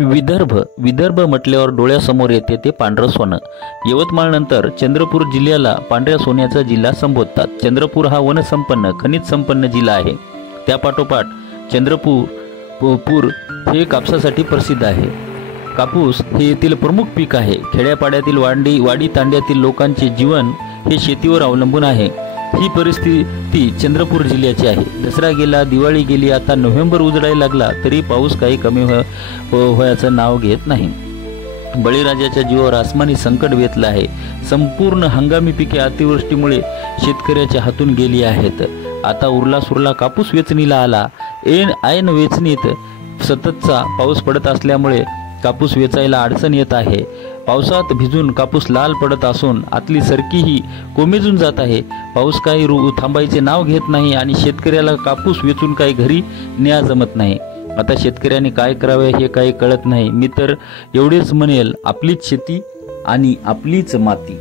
विदर्भ विदर्भ म्हटल्यावर डोळ्यासमोर येते ते पांढरं सोनं। यवतमाळनंतर चंद्रपूर जिल्ह्याला पांढऱ्या सोन्याचा जिल्हा संबोधतात। चंद्रपूर हा वनसंपन्न खनिज संपन्न जिल्हा आहे। त्यापाठोपाठ चंद्रपूर हे कापसासाठी प्रसिद्ध आहे। कापूस हे येथील प्रमुख पीक आहे। खेड्यापाड्यातील वाडी तांड्यातील लोकांचे जीवन हे शेतीवर अवलंबून आहे। ही परिस्थिती चंद्रपूर जिल्ह्याची आहे। दसरा गेला, दिवाळी गेली, आता नोव्हेंबर उजडायला लागला तरी पाऊस काही कमी व्हायचं नाव घेत नाही। बळीराजाच्या जीवावर आसमानी संकट वेधलं आहे। संपूर्ण हंगामी पिके अतिवृष्टीमुळे शेतकऱ्याच्या हातून गेली आहेत। आता उरला सुरला कापूस वेचणीला आला। ऐन वेचणीत सततचा पाऊस पडत असल्यामुळे कापूस वेचायला अडचण येत आहे। पावसात भिजून कापूस लाल पडत असून आतली सरकीही कोमेजून जात आहे। पाऊस काही थांबायचे नाव घेत नाही आणि शेतकऱ्याला कापूस वेचून काही घरी न्या जमत नाही। आता शेतकऱ्यांनी काय करावे हे काही कळत नाही। मी तर एवढेच म्हणेल, आपलीच शेती आणि आपलीच माती।